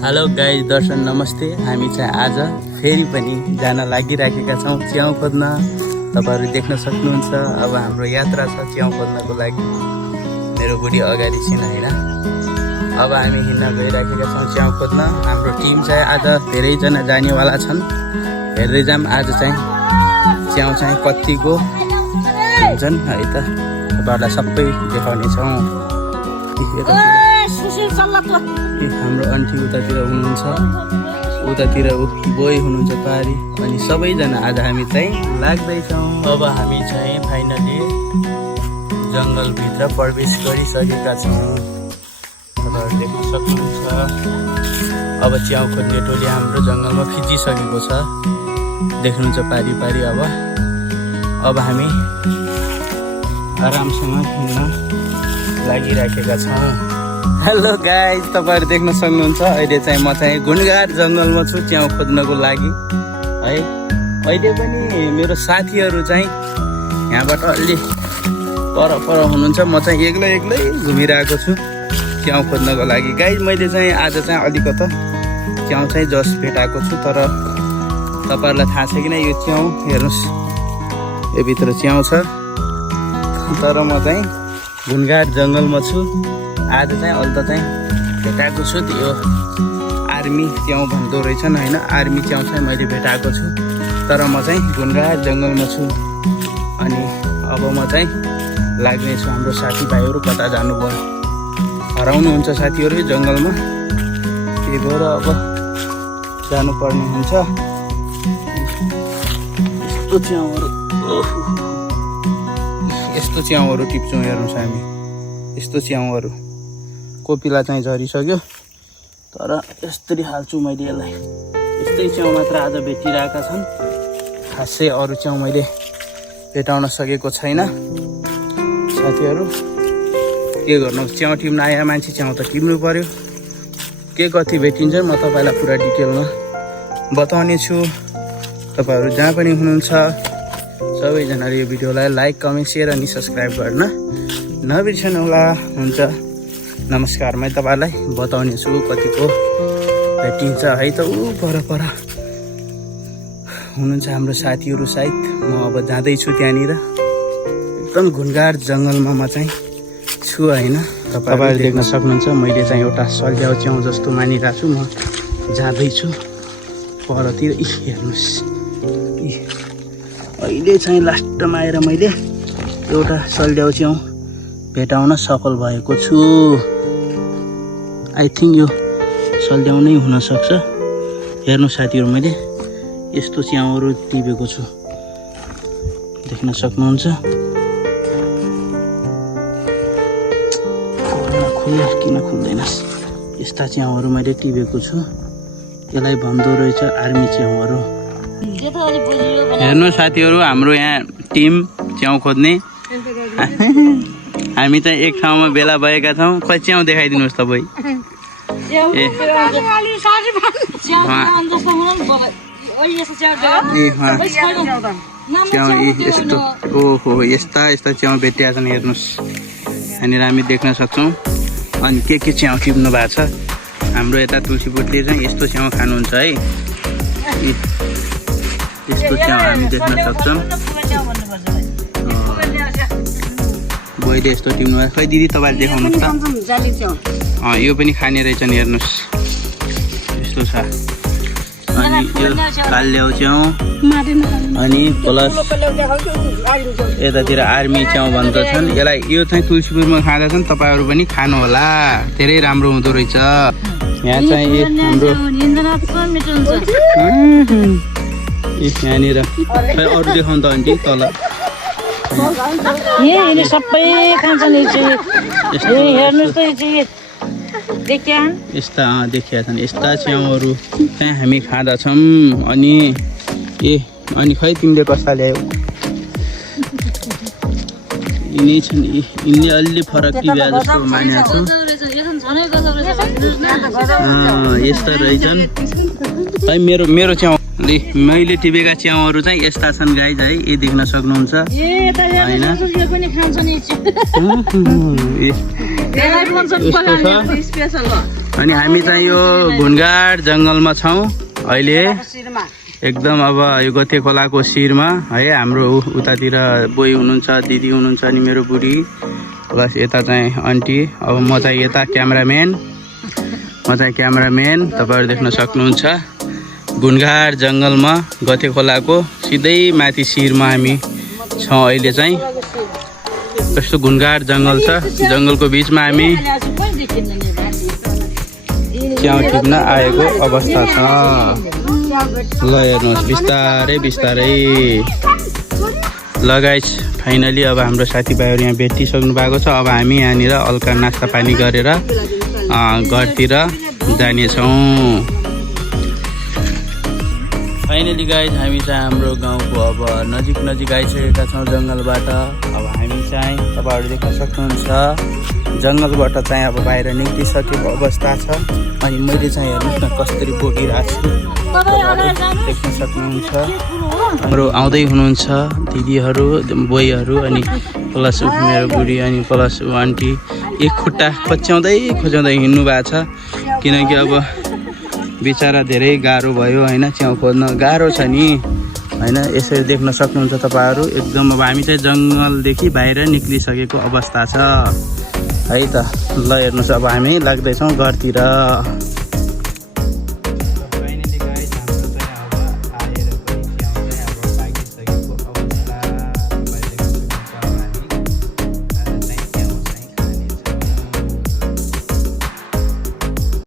Hello guys, दर्शन नमस्ते। हामी चाहिँ आज फेरि पनि जान लागिराखेका छौँ च्याउ खोज्न। तपाईहरु देख्न सक्नुहुन्छ अब हाम्रो यात्रा छ च्याउ खोज्नको लागि। मेरो बुढी अगाडि छिन् हैन। अब हामी हिँड्न गइराखेका छौँ च्याउ खोज्न। हाम्रो टिम चाहिँ आज धेरैजना जानेवाला छन्। हेर्दै जाम आज चाहिँ च्याउ चाहिँ कतिको हुन्छन् है त। तपाईहरुलाई सबै देखाउने छौँ। हाम्रो आन्टी उतातिर हुनुहुन्छ, उतातिर बोय हुनुहुन्छ पारी, अनि सबैजना आज हामी चाहिँ लाग्दैछौँ। अब हामी चाहिँ फाइनली जङ्गलभित्र प्रवेश गरिसकेका छौँ। तपाईँहरू देख्न सक्नुहुन्छ अब च्याउ खोज्ने टोली हाम्रो जङ्गलमा फिजिसकेको छ। देख्नुहुन्छ पारी पारी। अब हामी आरामसँग हिँड्न लागिराखेका छौँ। हेलो गाइज, तपाईहरु देख्न सक्नुहुन्छ अहिले चाहिँ म चाहिँ गुणगार जङ्गलमा छु च्याउ खोज्नको लागि है। अहिले पनि मेरो साथीहरू चाहिँ यहाँबाट अलि पर हुनुहुन्छ। म चाहिँ एक्लै घुमिरहेको छु च्याउ खोज्नको लागि। गाइज मैले चाहिँ आज चाहिँ अलिकता च्याउ चाहिँ जस भेटाएको छु। तर तपाईहरुलाई थाहा छ किन यो च्याउ हेर्नुस्, यो भित्र च्याउ छ। तर म चाहिँ गुणगार जङ्गलमा छु। आज चाहिँ अहिले त चाहिँ भेटाएको छु त्यो आर्मी च्याउ भन्दो रहेछन् होइन। आर्मी च्याउ चाहिँ मैले भेटाएको छु। तर म चाहिँ गुणगार जङ्गलमा छु। अनि अब म चाहिँ लाग्नेछु। हाम्रो साथीभाइहरू कता जानुभयो, हराउनुहुन्छ साथीहरू जङ्गलमा। त्यही भएर अब जानुपर्ने हुन्छ। यस्तो च्याउहरू टिप्छौँ हेर्नुहोस् हामी। यस्तो च्याउहरू कोपिला चाहिँ झरिसक्यो। तर यस्तरी हाल्छु मैले यसलाई। यस्तै च्याउ मात्र आज भेटिरहेका छन्। खासै अरू च्याउ मैले भेटाउन सकेको छैन। साथीहरू के गर्नु, च्याउ टिप्न आएर मान्छे च्याउ त टिप्नु पर्यो। के कति भेटिन्छ म तपाईँलाई पुरा डिटेलमा बताउने छु। तपाईँहरू जहाँ पनि हुनुहुन्छ सबैजनाले यो भिडियोलाई लाइक, कमेन्ट, सेयर अनि सब्सक्राइब गर्न नबिर्सनु होला। हुन्छ, नमस्कार। मैं तपाईहरुलाई बताउने छु कतिको भेटिन्छ है त। पर हुनुहुन्छ हाम्रो साथीहरू सायद। म अब जाँदैछु त्यहाँनिर। एकदम गुणगार जङ्गलमा म चाहिँ छु होइन। तपाईहरुले देख्न सक्नुहुन्छ मैले चाहिँ एउटा सल्याउ च्याउ जस्तो मानिरहेको छु। म जाँदैछु परतिर। हेर्नुहोस्, अहिले चाहिँ लास्टमा आएर मैले एउटा सल्याउ च्याउ भेटाउन सफल भएको छु। आई थिङ्क यो सल्याउ नै हुनसक्छ। हेर्नु साथीहरू, मैले यस्तो च्याउहरू टिपेको छु। देख्न सक्नुहुन्छ। किन खुल्दैनस्? यस्ता च्याउहरू मैले टिपेको छु। यसलाई भन्दो रहेछ आर्मी च्याउहरू। हेर्नु साथीहरू, हाम्रो यहाँ टिम च्याउ खोज्ने हामी चाहिँ एक ठाउँमा भेला भएका छौँ। खोइ च्याउ देखाइदिनुहोस् तपाईँ। यस्तो ओहो, यस्ता च्याउ भेटिया छन् हेर्नुहोस्। यहाँनिर हामी देख्न सक्छौँ। अनि के च्याउ टिप्नु भएको छ। हाम्रो यता तुलसीपुरले चाहिँ यस्तो च्याउ खानुहुन्छ है। यस्तो च्याउ हामी देख्न सक्छौँ। बोइले यस्तो टिप्नु भयो। खै दिदी तपाईँले देखाउनुहोस् त। यो पनि खाने रहेछन् हेर्नुहोस्। यस्तो छ। अनि यो काल्याउ च्याउ अनि प्लस यतातिर आर्मी च्याउ भन्दछन् यसलाई। यो चाहिँ तुलसीपुरमा खाँदछन्। तपाईँहरू पनि खानु होला, धेरै राम्रो हुँदो रहेछ। यहाँ चाहिँ हाम्रो यहाँनिर खै अरू देखाउनु त आन्टी तल। सबै खान्छन्। यस्ता देखिया छन्। यस्ता च्याउहरू चाहिँ हामी खाँदछौँ। अनि अनि खै तिमीले कस्ता ल्यायौ? यिनै छन्। यिनले अलि फरक टिप्या जस्तो मानेको छु। यस्ता रहेछन्। खै मेरो च्याउ मैले टिपेका च्याउहरू चाहिँ यस्ता छन् गाइज है। यी देख्न सक्नुहुन्छ होइन। अनि हामी चाहिँ यो घुनघाट जङ्गलमा छौँ अहिले एकदम। अब यो गते खोलाको शिरमा है। हाम्रो उतातिर बोई हुनुहुन्छ, दिदी हुनुहुन्छ, अनि मेरो बुढी प्लस यता चाहिँ आन्टी। अब म चाहिँ यता क्यामेराम्यान, तपाईँहरू देख्न सक्नुहुन्छ। घुनघाट जङ्गलमा गते खोलाको सिधै माथि शिरमा हामी छौँ अहिले चाहिँ। कस्तो घुनघाट जङ्गल छ, जङ्गलको बिचमा हामी च्याउ टिप्न आएको अवस्था छ। ल हेर्नुहोस्, बिस्तारै बिस्तारै। ल गाइस, फाइनली अब हाम्रो साथीभाइहरू यहाँ भेटिसक्नु भएको छ। अब हामी यहाँनिर हल्का नास्ता पानी गरेर घरतिर जानेछौँ। फाइनली गाइस, हामी चाहिँ हाम्रो गाउँको अब नजिक आइसकेका छौँ जङ्गलबाट। अब हामी चाहिँ तपाईँहरू देख्न सक्नुहुन्छ जङ्गलबाट चाहिँ अब बाहिर निक्लिसकेको अवस्था छ। अनि मैले चाहिँ हेर्नुहोस् न कसरी बोकिरहेको छु, देख्न सक्नुहुन्छ। हाम्रो आउँदै हुनुहुन्छ दिदीहरू, बोईहरू, अनि प्लस मेरो बुढी, अनि प्लस आन्टी। एक खुट्टा खोच्याउँदै हिँड्नु भएको छ, किनकि अब बिचरा धेरै गाह्रो भयो होइन। च्याउ खोज्न गाह्रो छ नि होइन। यसरी देख्न सक्नुहुन्छ तपाईँहरू एकदम। अब हामी चाहिँ जङ्गलदेखि बाहिर निक्लिसकेको अवस्था छ है त। ल हेर्नुहोस्, अब हामी लाग्दैछौँ घरतिर।